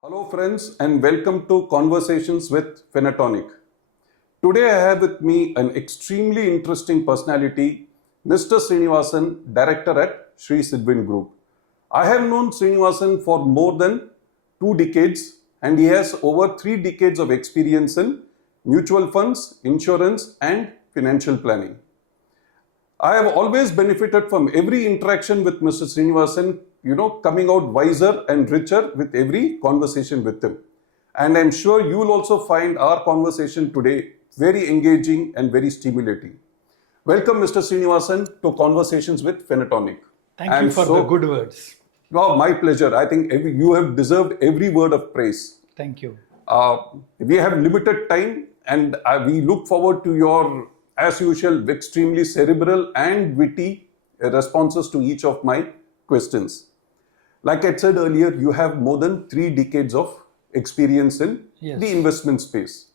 Hello friends and welcome to Conversations with Finatoniq. Today I have with me an extremely interesting personality, Mr. Srinivasan, director at Sri Sidwin Group. I have known Srinivasan for more than 2 decades and he has over 3 decades of experience in mutual funds, insurance and financial planning. I have always benefited from every interaction with Mr. Srinivasan, coming out wiser and richer with every conversation with him. And I'm sure you will also find our conversation today very engaging and very stimulating. Welcome, Mr. Srinivasan, to Conversations with Finatoniq. Thank you for the good words. Wow, my pleasure. I think you have deserved every word of praise. Thank you. We have limited time and we look forward to your, as usual, extremely cerebral and witty responses to each of my questions. Like I said earlier, you have more than 3 decades of experience in the investment space.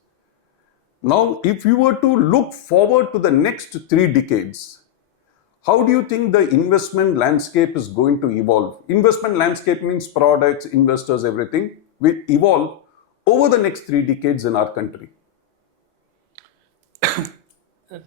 Now, if you were to look forward to the next 3 decades, how do you think the investment landscape is going to evolve? Investment landscape means products, investors, everything will evolve over the next 3 decades in our country.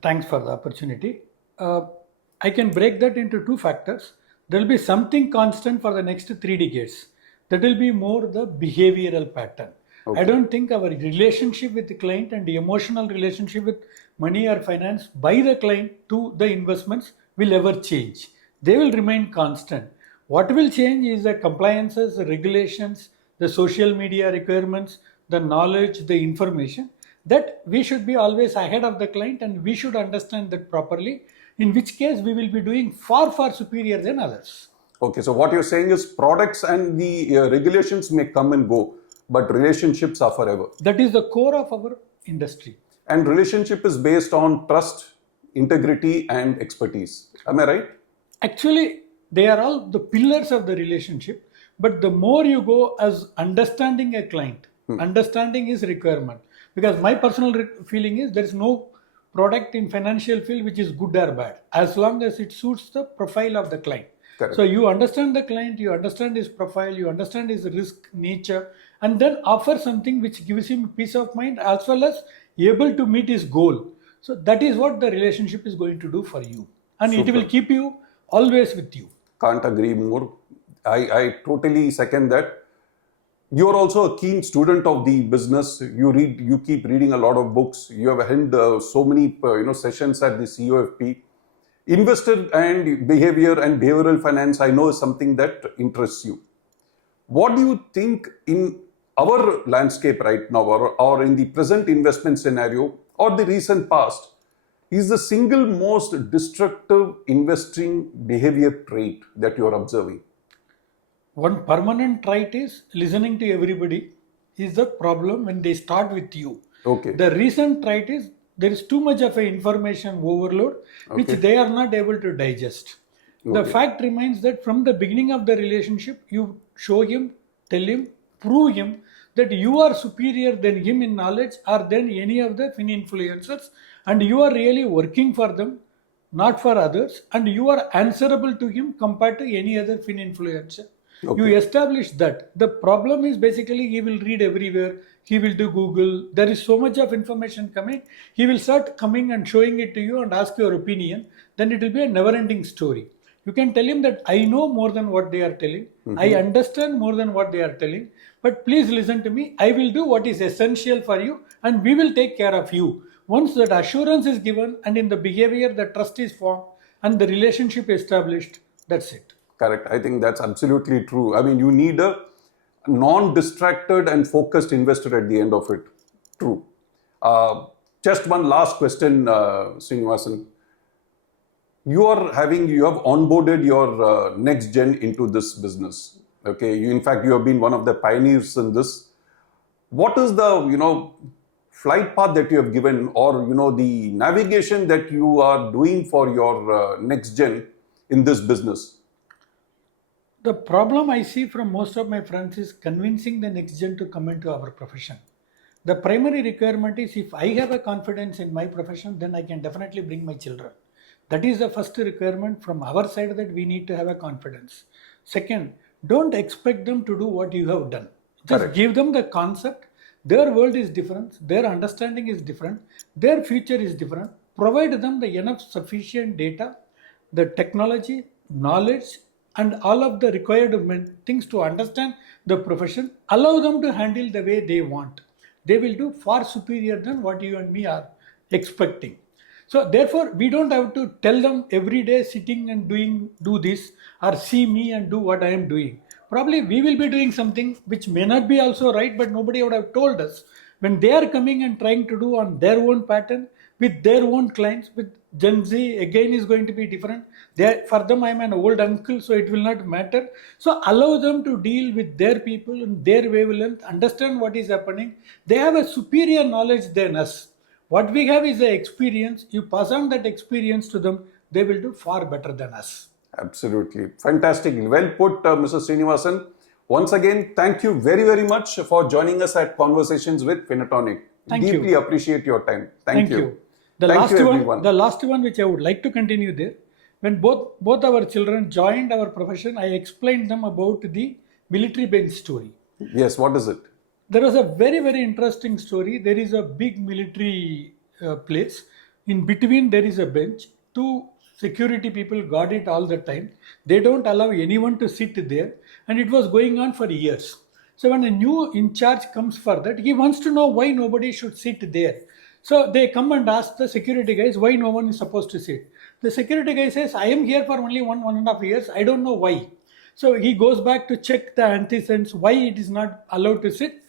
Thanks for the opportunity. I can break that into two factors. There will be something constant for the next 3 decades. That will be more the behavioral pattern. Okay. I don't think our relationship with the client and the emotional relationship with money or finance by the client to the investments will ever change. They will remain constant. What will change is the compliances, the regulations, the social media requirements, the knowledge, the information, that we should be always ahead of the client and we should understand that properly, in which case we will be doing far superior than others. Okay, so what you're saying is products and the regulations may come and go, but relationships are forever. That is the core of our industry. And relationship is based on trust, integrity and expertise. Am I right? Actually, they are all the pillars of the relationship, but the more you go as understanding a client, understanding his requirement. Because my personal feeling is there is no product in financial field which is good or bad, as long as it suits the profile of the client. Correct. So you understand the client, you understand his profile, you understand his risk nature, and then offer something which gives him peace of mind as well as able to meet his goal. So that is what the relationship is going to do for you. And Super. It will keep you always with you. Can't agree more. I totally second that. You're also a keen student of the business. You keep reading a lot of books. You have held so many sessions at the COFP. Investor and behavior and behavioral finance, I know, is something that interests you. What do you think in our landscape right now, or in the present investment scenario, or the recent past, is the single most destructive investing behavior trait that you are observing? One permanent trait is listening to everybody is the problem when they start with you. Okay. The recent trait is there is too much of an information overload which they are not able to digest. Okay. The fact remains that from the beginning of the relationship, you show him, tell him, prove him that you are superior than him in knowledge or than any of the fin influencers, and you are really working for them, not for others, and you are answerable to him compared to any other fin influencer. Okay. You establish that. The problem is basically he will read everywhere, he will do Google, there is so much of information coming, he will start coming and showing it to you and ask your opinion, then it will be a never-ending story. You can tell him that I know more than what they are telling, I understand more than what they are telling, but please listen to me, I will do what is essential for you and we will take care of you. Once that assurance is given and in the behavior the trust is formed and the relationship established, that's it. Correct. I think that's absolutely true. I mean, you need a non-distracted and focused investor at the end of it. True. Just one last question, Srinivasan. You have onboarded your next gen into this business. Okay. In fact, you have been one of the pioneers in this. What is the, flight path that you have given, or, the navigation that you are doing for your next gen in this business? The problem I see from most of my friends is convincing the next gen to come into our profession. The primary requirement is if I have a confidence in my profession, then I can definitely bring my children. That is the first requirement from our side, that we need to have a confidence. Second, don't expect them to do what you have done. Just Correct. give them the concept. Their world is different. Their understanding is different. Their future is different. Provide them the enough sufficient data, the technology, knowledge, and all of the required things to understand the profession. Allow them to handle the way they want. They will do far superior than what you and me are expecting. So therefore, we don't have to tell them every day sitting and do this, or see me and do what I am doing. Probably we will be doing something which may not be also right, but nobody would have told us. When they are coming and trying to do on their own pattern, with their own clients, with Gen Z again is going to be different. For them, I'm an old uncle, so it will not matter. So allow them to deal with their people in their wavelength, understand what is happening. They have a superior knowledge than us. What we have is the experience. You pass on that experience to them, they will do far better than us. Absolutely. Fantastic. Well put, Mr. Srinivasan. Once again, thank you very, very much for joining us at Conversations with Finatoniq. Thank you. Deeply appreciate your time. Thank you. The Thank last you, one, everyone. the last one which I would like to continue there. When both our children joined our profession, I explained them about the military bench story. Yes, what is it? There was a very, very interesting story. There is a big military place. In between, there is a bench. Two security people guard it all the time. They don't allow anyone to sit there. And it was going on for years. So when a new in charge comes for that, he wants to know why nobody should sit there. So they come and ask the security guys why no one is supposed to sit. The security guy says, I am here for only 1.5 years. I don't know why. So he goes back to check the antecedents, why it is not allowed to sit.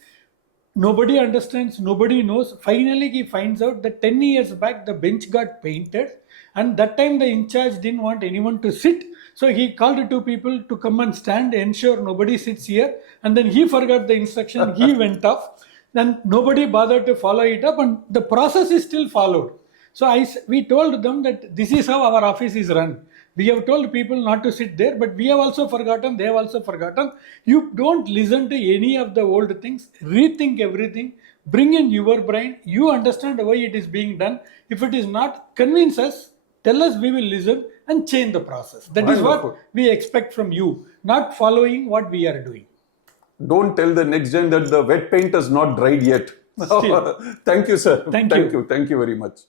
Nobody understands, nobody knows. Finally, he finds out that 10 years back, the bench got painted. And that time, the in charge didn't want anyone to sit. So he called two people to come and stand, ensure nobody sits here. And then he forgot the instruction. He went off. Then nobody bothered to follow it up. And the process is still followed. So we told them that this is how our office is run. We have told people not to sit there, but we have also forgotten, they have also forgotten. You don't listen to any of the old things, rethink everything, bring in your brain, you understand why it is being done. If it is not, convince us, tell us, we will listen and change the process. That is Wonderful. what we expect from you, not following what we are doing. Don't tell the next gen that the wet paint is not dried yet. Still. Thank you, sir. Thank you. Thank you very much.